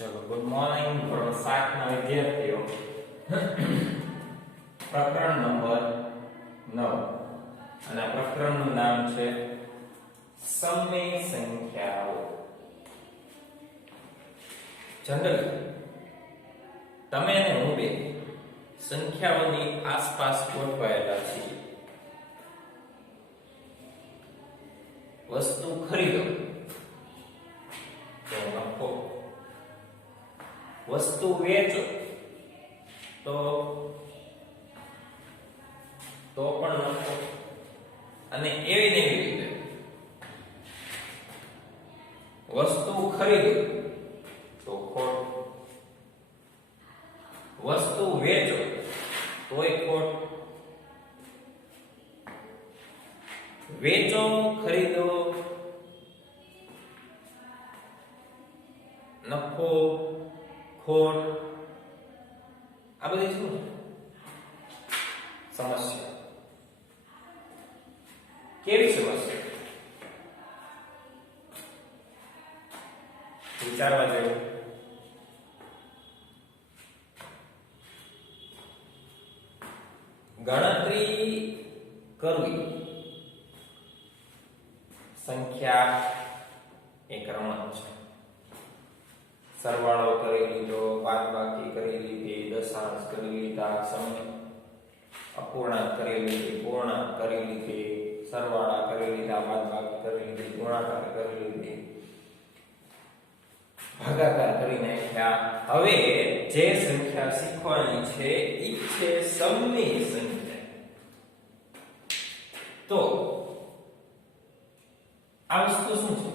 ચલો good morning ધોરણ 7 ના વિદ્યાર્થીઓ. પ્રકરણ નંબર 9 અને આ પ્રકરણનું નામ છે સમય સંખ્યાઓ. જનરલી તમે અને હું બે સંખ્યાઓની આસપાસ ગોઠવાયેલા છીએ. વસ્તુ ખરીદો તો નફો, વસ્તુ વેચો તો પણ નફો, અને એવી ને એવી રીતે વસ્તુ ખરીદો તો ખોટ, વસ્તુ વેચો તોય ખોટ, વેચો ખરીદો નફો ખોટ, આ બધી શું સમસ્યા? કેવી સમસ્યા? વિચારવા જેવું. ગણતરી કરવી સંખ્યા એક રમત છે. સરવાળો કરી લીધો, બાદબાકી કરી લીધી, દશાંશ કરી લીધા, અપૂર્ણાંક કરી લીધી, પૂર્ણાંક કરી લીધી, સરવાળા કરી લીધા, બાદબાકી કરી લીધી, ગુણાકાર કરી લીધી, ભાગાકાર કરી નાખ્યા. હવે જે સંખ્યા શીખવાની છે એ છે સમય સંખ્યા. તો આ વસ્તુ શું છે?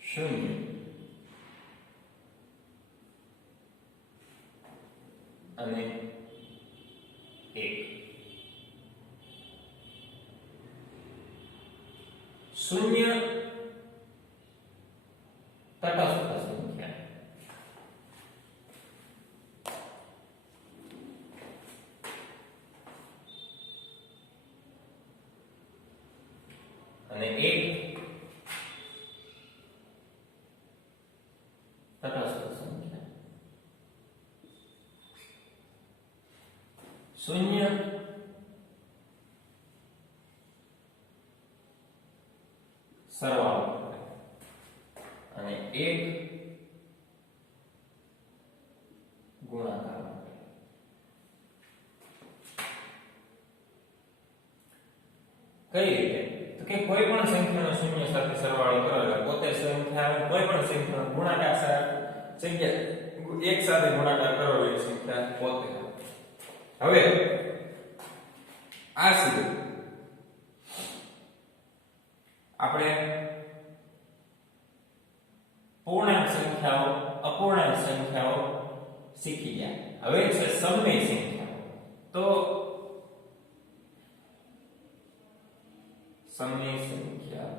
શૂન્ય અને એક. શૂન્ય તટસ્થ સંખ્યા, અને એક તટસ્થ સંખ્યા. શૂન્ય સરવાળો અને એક ગુણાકાર. કઈ રીતે? તો કે કોઈ પણ સંખ્યાનો શૂન્ય સાથે સરવાળો કરો એટલે પોતે સંખ્યા કોઈ પણ સંખ્યાનો ગુણાકાર સાથે એક સાથે ગુણાકાર કરો એટલે સંખ્યા પોતે. હવે આ સિવાય આપણે પૂર્ણાંક સંખ્યાઓ, અપૂર્ણાંક સંખ્યાઓ શીખી ગયા. હવે છે સમય સંખ્યાઓ. તો સમય સંખ્યા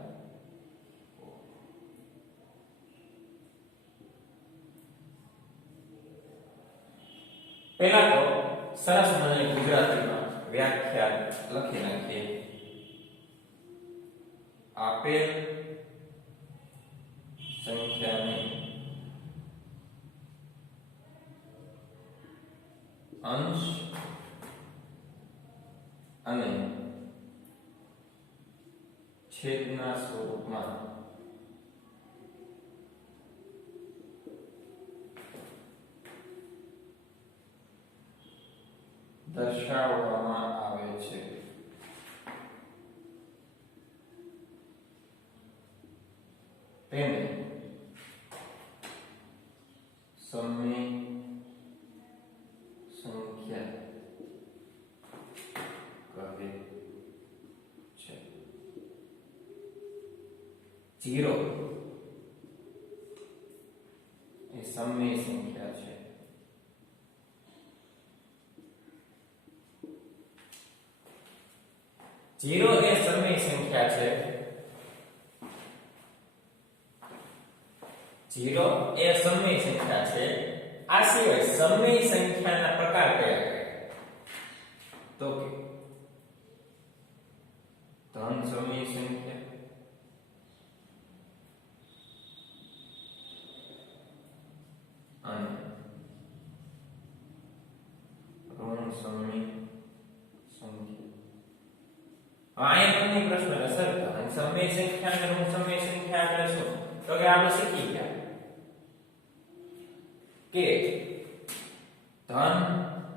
પહેલા તો સરસ મજાની ગુજરાતીમાં વ્યાખ્યા લખી નાખીએ. આપેલ સંખ્યાને અંશ અને છેદના સ્વરૂપમાં દર્શાવવામાં આવે છે. તેને સમય સંખ્યા કહે છે. 0 એ સમય સંખ્યા છે. જીરો એ સમય સંખ્યા છે. 0 એ સમય સંખ્યા છે. આ સિવાય સમય સંખ્યાના પ્રકાર કયા કયા? તો કે ધન સમય સંખ્યા, ઋણ સમય સંખ્યા અહીંયા તમને પ્રશ્ન અસર થાય સમય સંખ્યા અને ઋણ સમય સંખ્યા એટલે શું તો કે આપણે શીખી ગયા કે ધન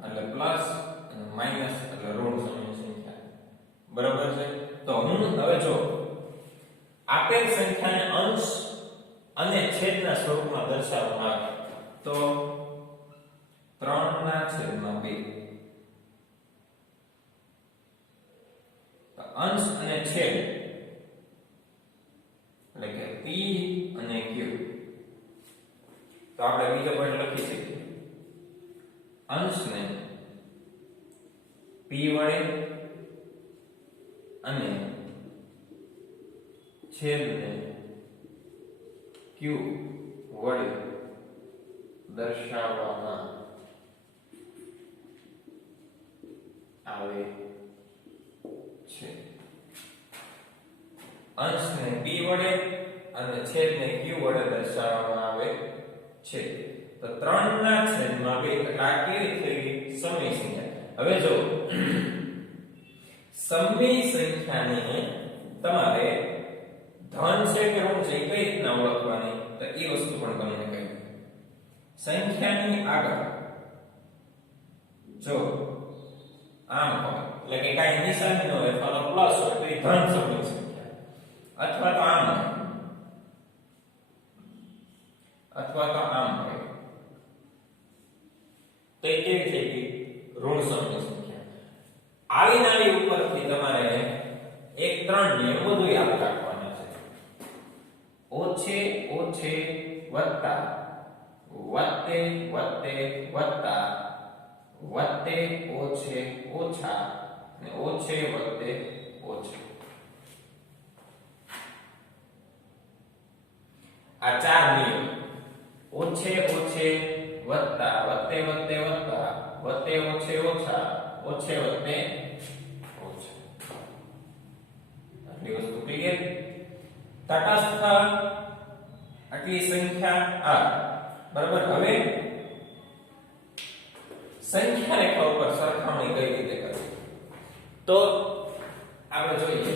એટલે પ્લસ અને માઈનસ એટલે ઋણ સમય સંખ્યા બરાબર છે તો હું હવે જો આપેલ સંખ્યાને અંશ અને છેદના સ્વરૂપમાં દર્શાવવામાં આવે તો 3/2 અંશ અને છેદ એટલે કે p અને q તો આપણે બીજો પોઈન્ટ લખી શકીએ અંશને p વડે અને છેદને q વડે દર્શાવવામાં આવે છે અંશને p વડે અને છેદને q વડે દર્શાવવામાં આવે છે તો 3/2 એટલે આ કેવી થઈ ગઈ સમય સંખ્યા હવે જો સમય સંખ્યાને તમારે ધન છે કે ઋણ છે કઈ રીતના ઓળખવાની તો એ વસ્તુ પણ તમને કહી સંખ્યાની આગળ જો આમ હોય એટલે કે કાંઈ નિશાની ન હોય અથવા તો પ્લસ હોય તો એ ધન સમય સંખ્યા અથવા તો આમ હોય અથવા તો આમ હોય તો એ કેવી થઈ ગઈ ઋણ સમય સંખ્યા આવી નાની ઉપરથી તમારે એક 3 નિયમ વધુ યાદ રાખવાના છે ઓછે ઓછે વત્તા વત્તે વત્તે વત્તા વત્તે ઓછે ઓછા અને ઓછે વત્તે ઓછા આ 4 નિયમ ઓછે ઓછે વત્તા વત્તે વત્તે વત્તા વત્તે ઓછે ઓછા ઓછે વત્તે ઓછા આટલી વસ્તુ ક્લિયર તટસ્થ આટલી સંખ્યા આ બરાબર હવે સંખ્યા રેખા ઉપર સરખામણી કઈ રીતે કરવી તો આપણે જોઈએ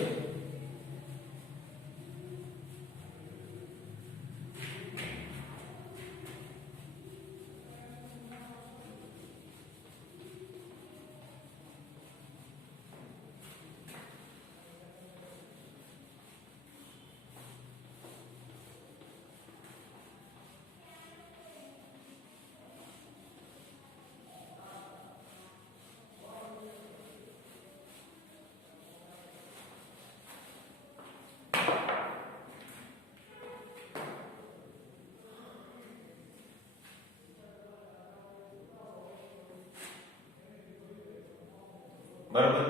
બરાબર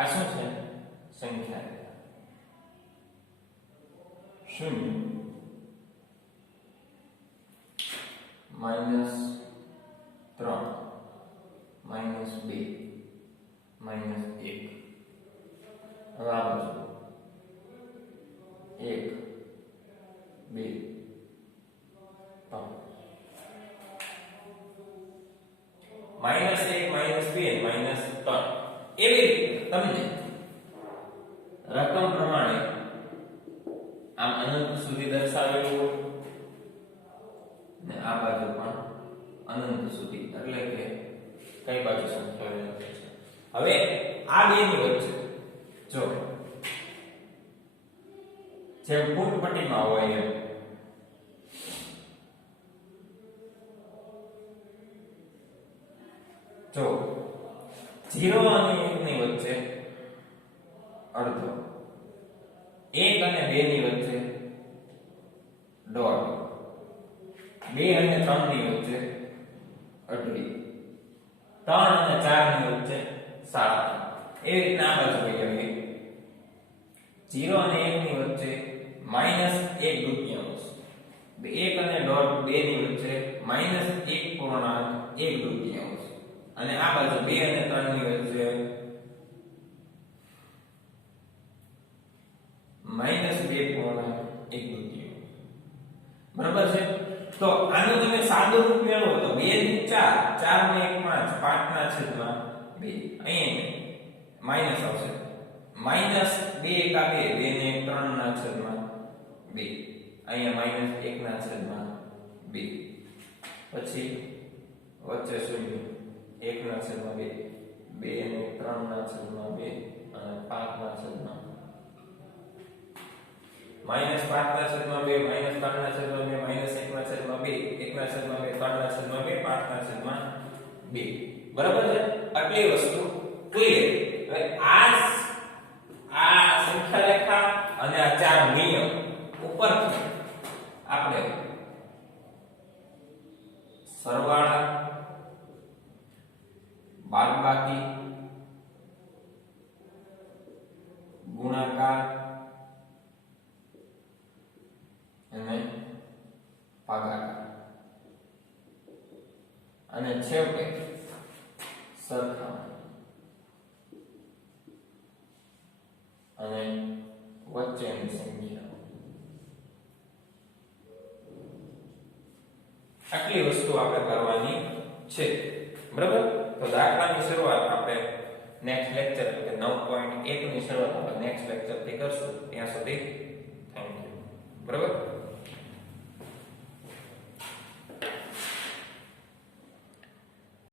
આ શું છે સંખ્યા 0 -3 -2 -1 હવે આ બાજુ 1 2 3 -1 -2 -3 એવી રીતે તમને રકમ પ્રમાણે આમ અનંત સુધી દર્શાવેલું હોય ને આ બાજુ પણ અનંત સુધી એટલે કે કઈ બાજુ સંખ્યા લખે છે હવે આ બે ની વચ્ચે જો જેમ ફૂટપટ્ટીમાં હોય એમ જો 0 અને 1 ની વચ્ચે અડધો 1 અને 2 ની વચ્ચે દોઢ 2 અને 3 ની વચ્ચે અડધી 3 અને 4 ની વચ્ચે સાડા એવી રીતના આ બાજુ લઈ આવીએ 0 અને 1 ની વચ્ચે -1/2 1 અને દોઢ 2 ની વચ્ચે -1.1/2 અને આ બાજુ 2 અને 3 ની વચ્ચે -2.1/2 બરાબર છે તો આનું તમે સાદું રૂપ મેળવો તો 2 * 4 4 * 1 5 5 ના છેદમાં 2 અહીંયા માઈનસ આવશે માઈનસ 2 એકા 2 2 ને 3 ના છેદમાં 2 અહીંયા માઈનસ 1 ના છેદમાં 2 પછી વચ્ચે શૂન્ય 1 ના છેદમાં 2 2 ને 3 ના છેદમાં 2 અને 5 ના છેદમાં માઈનસ 5 ના છેદમાં 2 માઈનસ 5 ના છેદમાં 2 માઈનસ 1 ના છેદમાં 2 1 ના છેદમાં 2 3 ના છેદમાં 2 5 ના છેદમાં 2 બરાબર છે આટલી વસ્તુ ક્લિયર હવે આ સંખ્યા રેખા અને આ ચાર નિયમ ઉપરથી આપણે સરવાળા બાદબાકી ગુણાકાર અને ભાગાકાર અને છેવટે સરખામણી અને વચ્ચેની સંખ્યા આટલી વસ્તુ આપણે કરવાની છે બરાબર તો દાખલાની શરૂઆત આપણે નેક્સ્ટ લેક્ચર એટલે 9.1 ની શરૂઆત આપણે નેક્સ્ટ લેક્ચર થી કરશું ત્યાં સુધી થેન્ક યુ બરાબર